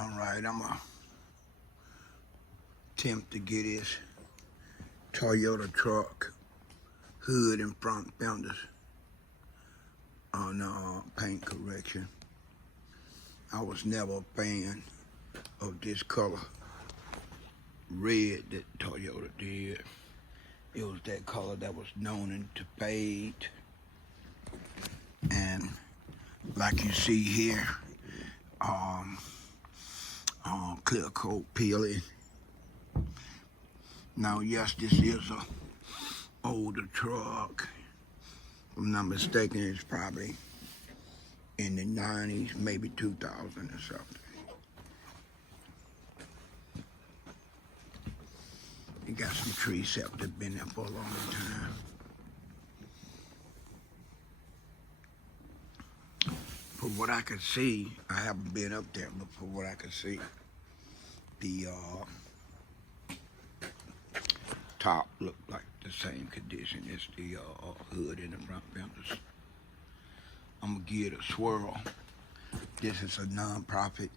All right, I'm gonna attempt to get this Toyota truck hood and front fenders on paint correction. I was never a fan of this color red that Toyota did. It was that color that was known to fade, and like you see here, um, clear coat peeling. Now, yes, this is a older truck. If I'm not mistaken, it's probably in the 90s, maybe 2000 or something. It got some tree sap that been there for a long time. For what I could see, I haven't been up there, but for what I could see, the top looked like the same condition as the hood and the front fenders. I'm gonna give it a swirl. This is a non-profit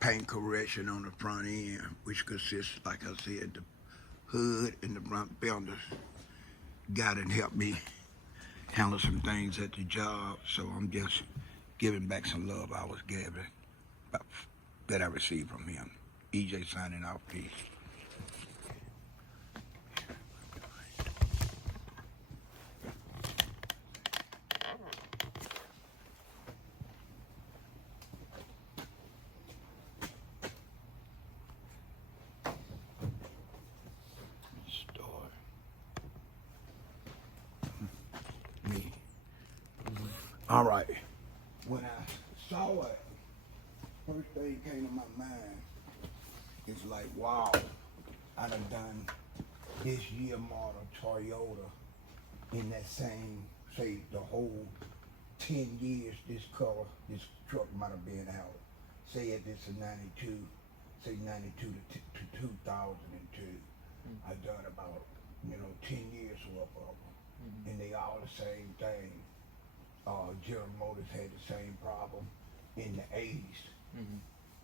paint correction on the front end, which consists, like I said, the hood and the front fenders. Got and helped me handle some things at the job, so I'm just giving back some love I was given that I received from him. EJ signing off, peace. Me. All right. When I saw it, first thing came to my mind is like, wow, I done this year model Toyota in that same, say, the whole 10 years this color, this truck might have been out. Say if it's a 92, say 92 to 2002. I done about, 10 years worth of them. And they all the same thing. General Motors had the same problem in the 80s.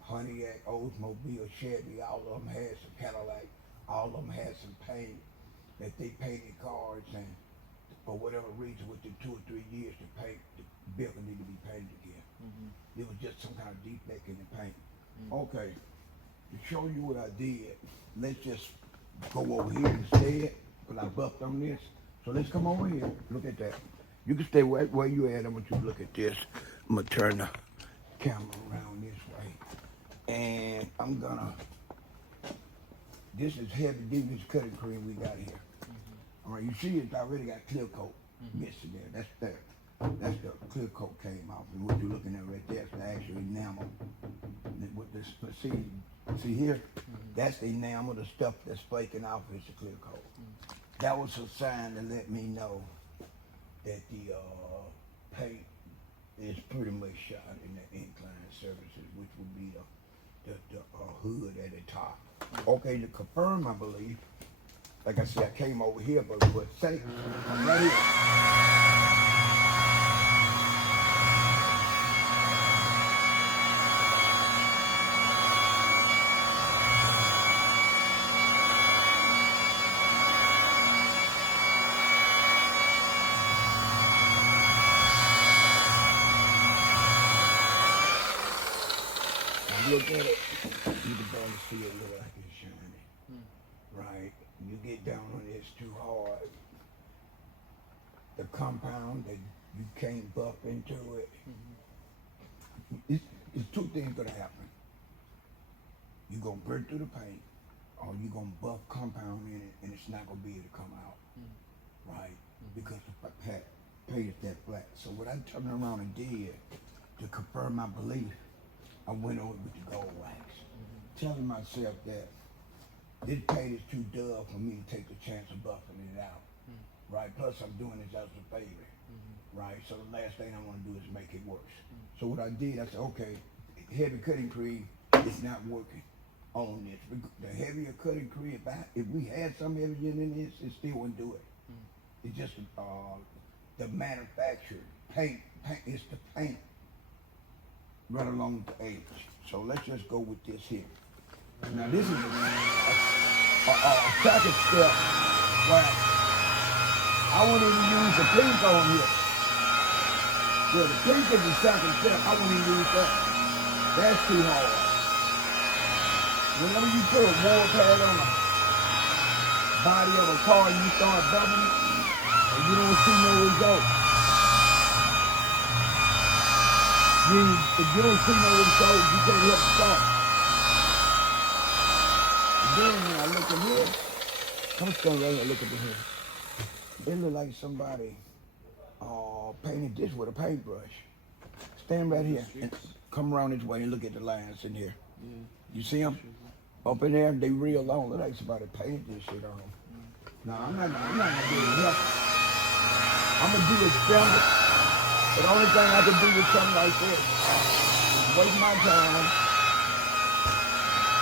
Pontiac, Oldsmobile, Chevy, all of them had some Cadillac, all of them had some paint that they painted cars, and for whatever reason, within 2 or 3 years, the building needed to be painted again. It was just some kind of defect in the paint. Okay, to show you what I did, let's just go over here instead, because I buffed on this. So let's come over here, look at that. You can stay right where you at. I want you to look at this. I'm gonna turn the camera around this way. And I'm gonna, this is heavy duty cutting cream we got here. All right, you see it's already got clear coat missing there. That's the clear coat came off. And what you're looking at right there is the actual enamel. With this, see here? That's the enamel, the stuff that's flaking off is the clear coat. That was a sign to let me know that the paint is pretty much shot in the incline surfaces, which would be the hood at the top. Okay, to confirm my belief, like I said, I came over here, but say, I'm right here. Look at it, you can barely see it look like it's shiny. Right? You get down on it, it's too hard. The compound that you can't buff into it. It's two things gonna happen. You're gonna burn through the paint, or you're gonna buff compound in it and it's not gonna be able to come out. Right? Because the paint is that flat. So what I turned around and did to confirm my belief, I went over with the gold wax, telling myself that this paint is too dull for me to take the chance of buffing it out, right? Plus I'm doing this as a favor, right? So the last thing I want to do is make it worse. So what I did, I said, okay, heavy cutting cream is not working on this. The heavier cutting cream, if we had some heavier in this, it still wouldn't do it. It's just the manufactured paint, it's the paint right along the edge. So let's just go with this here. Now this is a second step where I won't even use the pink on here. Yeah, the pink is the second step. I won't even use that. That's too hard. Whenever you put a wall pad on the body of a car and you start bumping it, and you don't see no result, if you don't see no result, you can't help the car. And then when I look in here, I'm standing right here looking at here. It look like somebody painted this with a paintbrush. Stand right here and come around this way and look at the lines in here. You see them? Up in there, they real long. Look like somebody painted this shit on them. No, I'm not gonna do it. I'm gonna do it standard. But the only thing I can do with something like this is waste my time.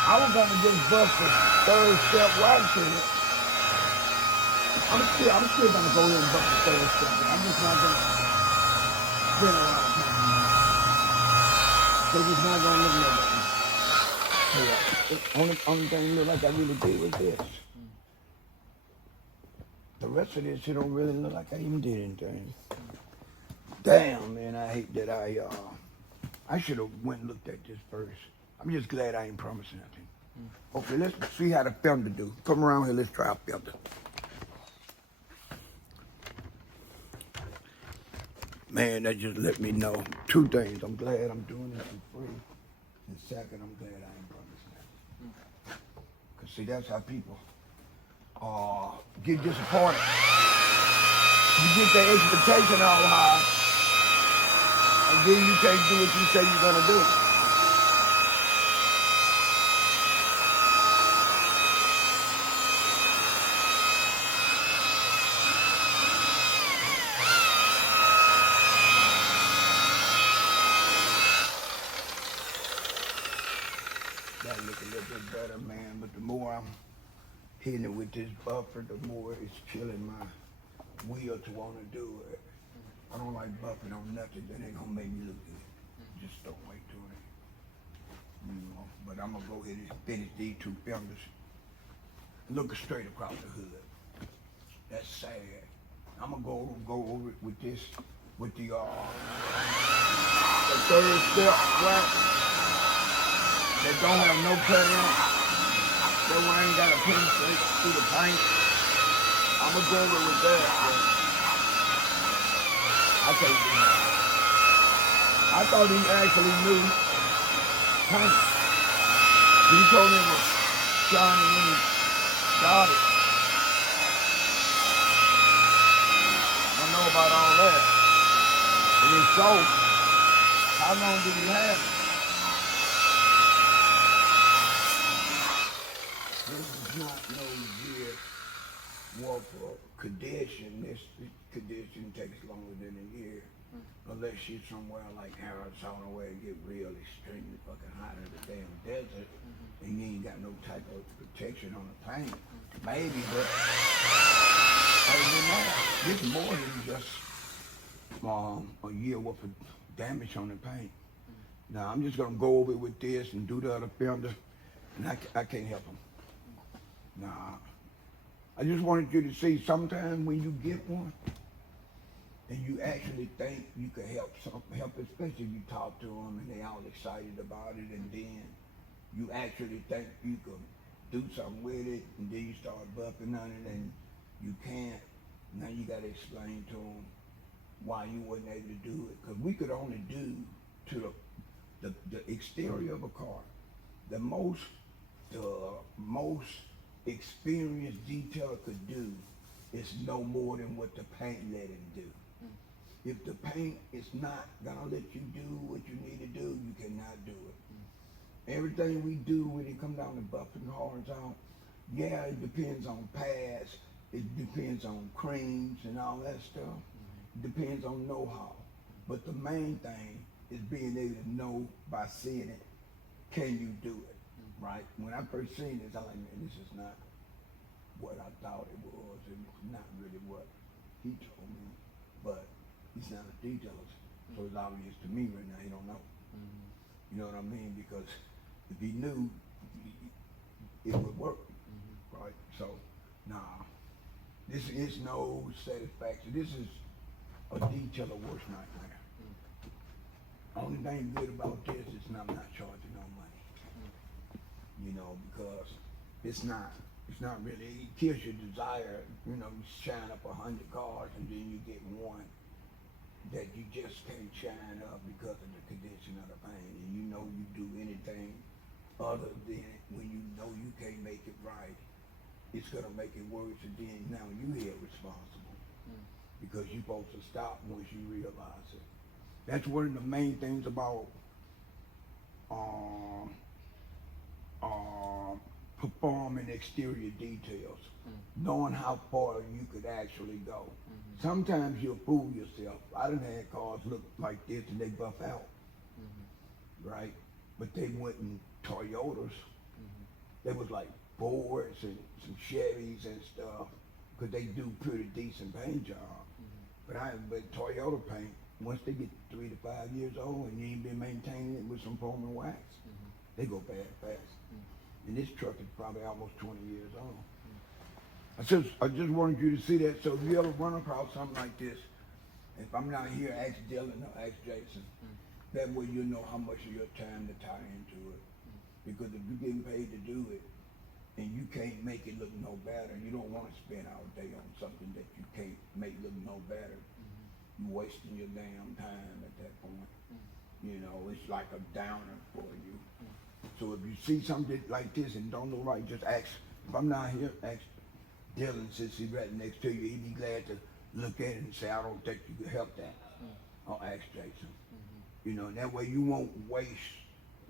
I was gonna just bust the third step wax in it. I'm still gonna go ahead and bust the third step. I'm just not gonna spin around because it's not gonna look no better. The only thing look like I really did was this. The rest of this shit don't really look like I even did anything. Damn, man, I hate that I should have went and looked at this first. I'm just glad I ain't promised nothing. Okay, let's see how the fender do. Come around here, let's try a fender. Man, that just let me know two things. I'm glad I'm doing this for free. And second, I'm glad I ain't promised nothing. Cause see, that's how people get disappointed. You get their expectation all high, and then you can't do what you say you're gonna do. That look a little bit better, man, but the more I'm hitting it with this buffer, the more it's killing my will to want to do it. I don't like buffing on nothing that ain't gonna make me look good. Just don't wait to it. You know, but I'm gonna go ahead and finish these two fenders. Looking straight across the hood. That's sad. I'm gonna go over it with this, with the third step wax. That don't have no cut in it. That one ain't got a penetrate through the paint. I'm gonna go over with that. I can't do that. I thought he actually knew paint. He told me it was shiny when he got it. I know about all that. And it's so, how long did he have it? This is not no year war for condition. This condition takes longer than a year. Unless you're somewhere like Arizona where it get real extremely fucking hot in the damn desert and you ain't got no type of protection on the paint. Maybe, but other than that, this is more than just a year worth of damage on the paint. Now I'm just gonna go over it with this and do the other fender, and I can't help them. Nah, I just wanted you to see sometimes when you get one and you actually think you could help, especially if you talk to them and they all excited about it, and then you actually think you could do something with it, and then you start buffing on it and you can't. Now you gotta explain to them why you wasn't able to do it, because we could only do to the exterior of a car the most experienced detailer could do is no more than what the paint let him do. If the paint is not gonna let you do what you need to do, you cannot do it. Everything we do when it comes down to buffing horizontal, yeah, it depends on pads, it depends on creams and all that stuff. It depends on know-how. But the main thing is being able to know by seeing it, can you do it? Right? When I first seen this, I was like, man, this is not what I thought it was. It's not really what he told me. But he's not a detailer, so it's obvious to me right now he don't know. You know what I mean? Because if he knew, it would work, right? So, nah, this is no satisfaction. This is a detailer worst nightmare. Only thing good about this is I'm not charging no money. You know, because it's not really, it kills your desire. You know, you shine up 100 cars and then you get one that you just can't shine up because of the condition of the paint. And you know you do anything other than when you know you can't make it right, it's gonna make it worse, and then now you held responsible because you're supposed to stop once you realize it. That's one of the main things about performing exterior details, knowing how far you could actually go. Sometimes you'll fool yourself. I done had cars look like this and they buff out, right? But they wasn't Toyotas. They was like Fords and some Chevys and stuff, because they do pretty decent paint job. But Toyota paint, once they get 3 to 5 years old and you ain't been maintaining it with some foam and wax, they go bad fast. And this truck is probably almost 20 years old. I just wanted you to see that, so if you ever run across something like this, if I'm not here, ask Dylan or ask Jason. That way you'll know how much of your time to tie into it. Because if you're getting paid to do it, and you can't make it look no better, you don't want to spend all day on something that you can't make look no better. You're wasting your damn time at that point. You know, it's like a downer for you. So if you see something like this and don't know right, just ask. If I'm not here, ask Dylan, since he's right next to you. He'd be glad to look at it and say, I don't think you could help that. Or ask Jason. You know, that way you won't waste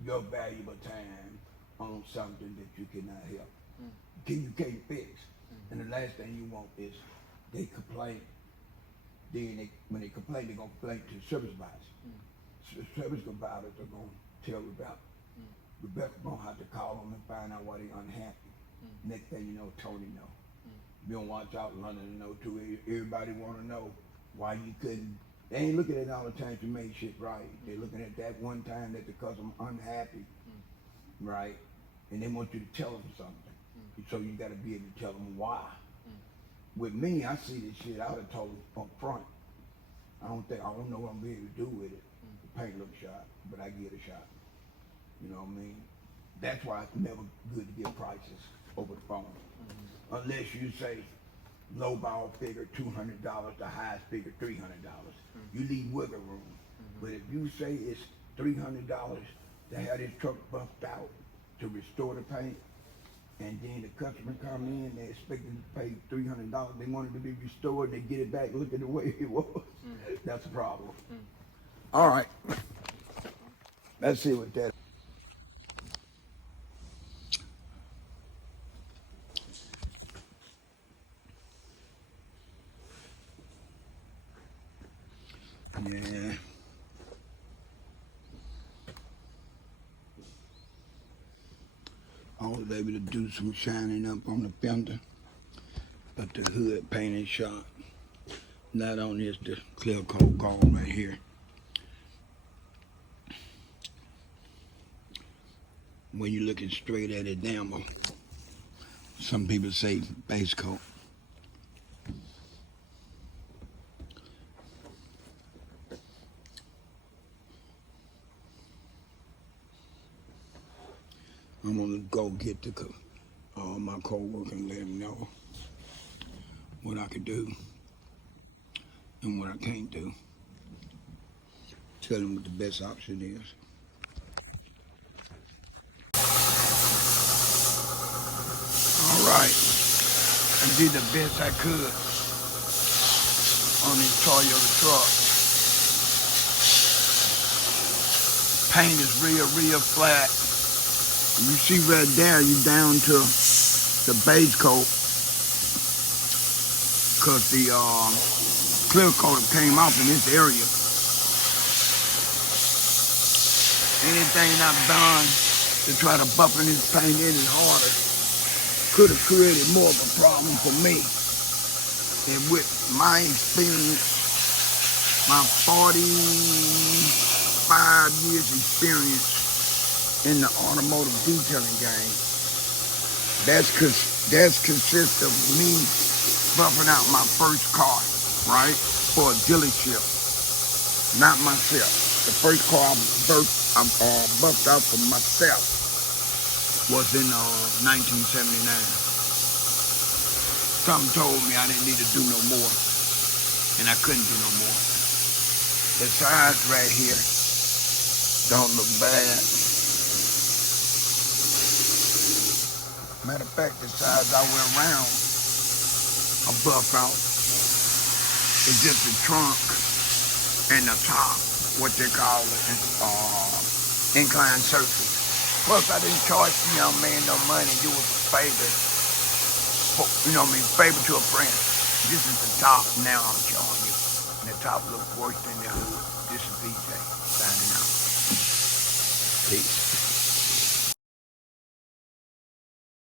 your valuable time on something that you cannot help. You can't fix. And the last thing you want is they complain. Then when they complain, they're going to complain to the service providers. So service providers are going to tell Rebecca. Rebecca's going to have to call them and find out why they're unhappy. Next thing you know, Tony know. You don't watch out, London to know too. Everybody want to know why you couldn't. They ain't looking at all the times you made shit right. They're looking at that one time that the customer unhappy, right? And they want you to tell them something. So you got to be able to tell them why. With me, I see this shit, I would have told them up front. I don't know what I'm able to do with it. The paint looks shot, but I get a shot. You know what I mean? That's why it's never good to get prices over the phone. Unless you say low ball figure $200, the highest figure $300. You leave wiggle room. But if you say it's $300 to have this truck buffed out to restore the paint, and then the customer come in, they expected to pay $300, they want it to be restored, they get it back, look at the way it was. That's a problem. All right. Let's see what that. Yeah. I was able to do some shining up on the fender, but the hood painted shot. Not on this, the clear coat gold right here. When you're looking straight at it, damn, some people say base coat. I'm gonna go get my coworker and let him know what I could do and what I can't do. Tell him what the best option is. All right, I did the best I could on this Toyota truck. Paint is real flat. You see right there, you down to the base coat, because the clear coat came off in this area. Anything I've done to try to buffing this paint any harder could have created more of a problem for me. And with my experience, my 40 5 years experience in the automotive detailing game. That's consists of me buffing out my first car, right, for a dealership, not myself. The first car I buffed out for myself was in 1979. Something told me I didn't need to do no more, and I couldn't do no more. The sides right here don't look bad. Matter of fact, the sides I wear around a buff out is just the trunk and the top, what they call it, incline surface. Plus, I didn't charge the young man no money. Do it for favor. You know what I mean? Favor to a friend. This is the top now I'm showing you. And the top looks worse than the hood. This is BJ signing out. Peace.